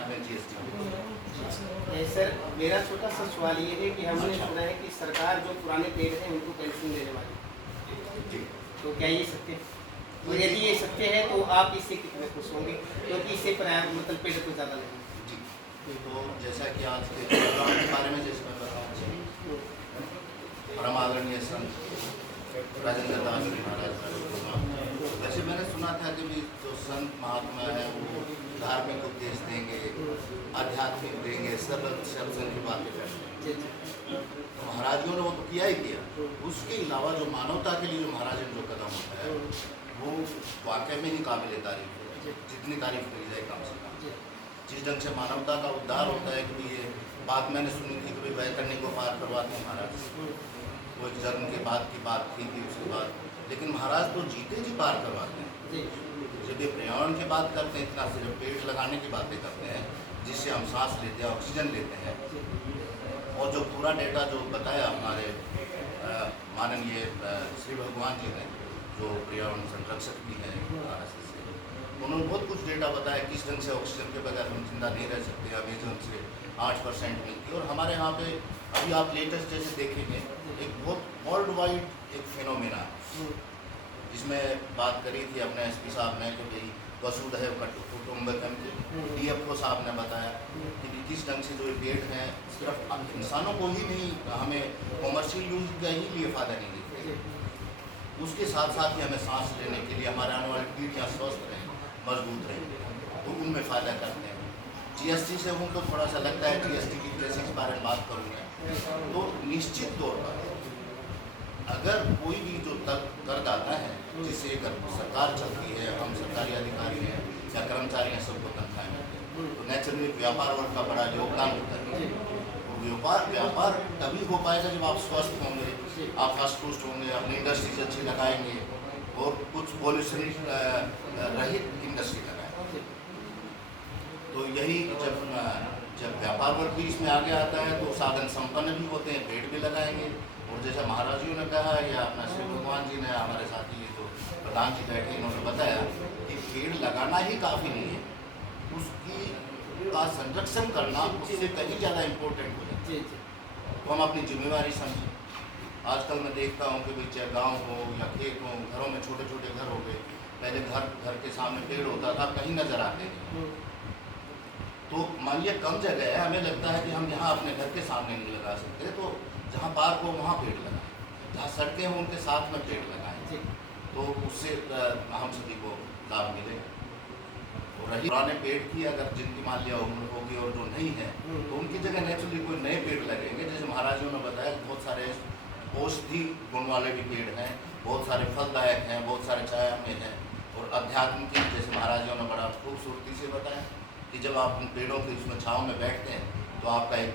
बाद में GST। Sir मेरा छोटा सा सवाल ये है कि हमने सुना है कि सरकार जो पुराने पेड़ हैं उनको पेंशन देने वाली है, तो क्या ये सत्य है? और यदि ये सत्य है तो आप इससे कितने खुश होंगे, क्योंकि इससे मतलब पेड़ तो ज़्यादा नहीं। जी, तो जैसा कि आज के प्रोग्राम के बारे में जैसे मैं बताऊँ, परम आदरणीय संत राजेंद्र दास जी महाराज, वैसे मैंने सुना था कि भी जो संत महात्मा है वो धार्मिक उपदेश देंगे, आध्यात्मिक देंगे, सरल की बातें करेंगे। तो महाराजियों ने वो तो किया ही किया, उसके अलावा जो मानवता के लिए जो महाराज ने जो कदम उठाया वो वाकई में ही काबिल तारीफ है, जितनी तारीफ करी जाए कम से कम। जिस ढंग से मानवता का उद्धार होता है कि ये बात मैंने सुनी थी कि भाई वैतरणी को पार करवाते हैं महाराज, वो एक जन्म के बाद की बात थी कि उसके बाद, लेकिन महाराज तो जीते जी पार करवाते हैं। जब ये पर्यावरण की बात करते हैं, इतना सिर्फ पेड़ लगाने की बातें करते हैं जिससे हम सांस लेते हैं, ऑक्सीजन लेते हैं, और जो पूरा डेटा जो बताया हमारे माननीय श्री भगवान जी ने, जो पर्यावरण संरक्षक भी हैं RSS से, उन्होंने बहुत कुछ डेटा बताया किस ढंग से ऑक्सीजन के बगैर हम जिंदा नहीं रह सकते। अमेजन से 8% मिलती है, और हमारे यहाँ पे अभी आप लेटेस्ट जैसे देखेंगे एक बहुत वर्ल्ड वाइड एक फिनोमेना है, जिसमें बात करी थी अपने SP साहब ने कि भाई वसुधैव कुटुंबकम, DFO साहब ने बताया कि किस ढंग से जो पेड़ हैं सिर्फ इंसानों को ही नहीं, हमें कॉमर्शियल यूज के ही लिए फ़ायदा नहीं देते, उसके साथ साथ ही हमें सांस लेने के लिए हमारे आने वाली पीढ़ियाँ स्वस्थ रहें, मजबूत रहें, तो उनमें फ़ायदा करते हैं। GST से उनको थोड़ा सा लगता है, GST की जैसे इस बारे में बात करूँगा, तो निश्चित तौर पर अगर कोई भी जो करदाता है जिससे अगर सरकार चलती है, हम सरकारी अधिकारी हैं या कर्मचारी हैं, सबको तनख्वाहें मिलती हैं, तो नेचुरली व्यापार वर्ग का बड़ा योगदान होता है। व्यापार तभी हो पाएगा जब आप स्वस्थ होंगे, आप फर्स्ट पुष्ट होंगे, अपनी इंडस्ट्रीज अच्छी लगाएंगे और कुछ पॉल्यूशन रहित इंडस्ट्री लगाएंगे। तो यही जब व्यापार वर्ग भी इसमें आगे आता है तो साधन संपन्न भी होते हैं, पेड़ भी लगाएंगे। और जैसा महाराजियों ने कहा या अपना श्री भगवान जी ने, हमारे साथी जो प्रधान जी बैठे इन्होंने बताया कि पेड़ लगाना ही काफ़ी नहीं है, उसकी का संरक्षण करना उससे कहीं ज़्यादा इम्पोर्टेंट हो जाता है। तो हम अपनी जिम्मेवारी समझें। आजकल मैं देखता हूँ कि भाई चाहे गाँव हो या खेत हो, घरों में छोटे छोटे घर हो गए, पहले घर के सामने पेड़ होता था, कहीं नज़र आते हैं। तो मान लिया कम जगह है, हमें लगता है कि हम यहाँ अपने घर के सामने नहीं लगा सकते, तो जहाँ पार्क हो वहाँ पेड़ लगाएं, जहाँ सड़कें हों उनके साथ में पेड़ लगाएं, तो उससे हम सभी को लाभ मिले। और रही पुराने पेड़ की, अगर जिनकी मान लिया उम्र होगी और जो नहीं है, तो उनकी जगह नेचुरली कोई नए पेड़ लगेंगे। जैसे महाराजों ने बताया बहुत सारे औषधि गुण वाले भी पेड़ हैं, बहुत सारे फलदायक हैं, बहुत सारे छाया में हैं, और अध्यात्म की जैसे महाराजों ने बड़ा खूबसूरती से बताया कि जब आप उन पेड़ों के उसमें छाँव में बैठते हैं तो आपका एक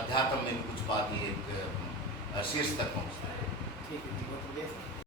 अध्यात्म में भी कुछ बात ही एक शीर्ष तक पहुँचता है। ठीक है, बहुत बढ़िया।